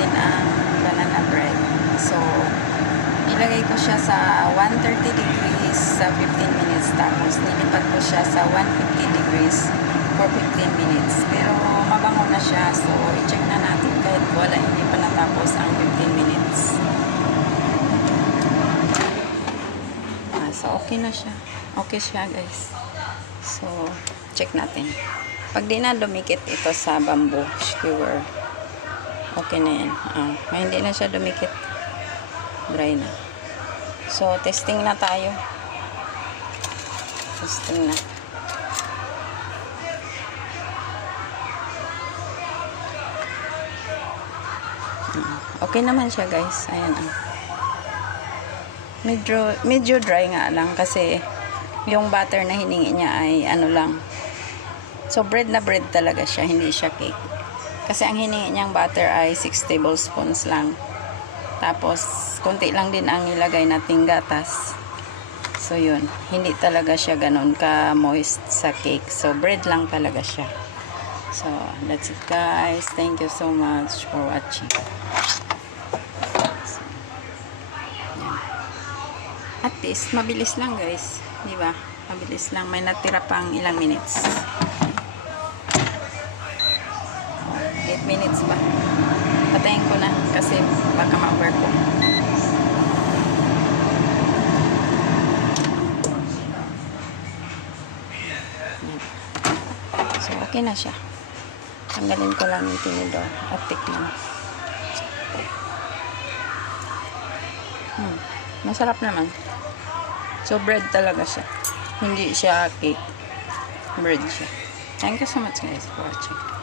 natin ang banana bread. So, ilagay ko siya sa 130 degrees sa 15 minutes. Tapos, nilipat ko siya sa 150 degrees for 15 minutes. Pero, mabango na siya. So, i-check na natin kahit wala, hindi pa natapos ang 15 minutes. So, okay na siya. Okay siya, guys. So, check natin. Pag di na dumikit ito sa bamboo skewer, okay na yan. Hindi na siya dumikit. Dry na. So, testing na tayo. Testing na. Okay naman siya, guys. Ayan. Medyo dry nga lang kasi yung butter na hiningi niya ay ano lang. So, bread na bread talaga siya. Hindi siya cake. Kasi ang hiningi niyang butter ay 6 tablespoons lang. Tapos, konti lang din ang ilagay nating gatas. So, yun. Hindi talaga siya ganun ka-moist sa cake. So, bread lang talaga siya. So, that's it, guys. Thank you so much for watching. At least, mabilis lang, guys. Di ba? Mabilis lang. May natira pang ilang minutes. 8 minutes pa. Patayin ko na kasi baka ma-overcook. So, okay na siya. Tanggalin ko lang yung tinidor at tikman. Masarap naman. So, bread talaga siya. Hindi siya cake. Bread siya. Thank you so much, guys, for watching.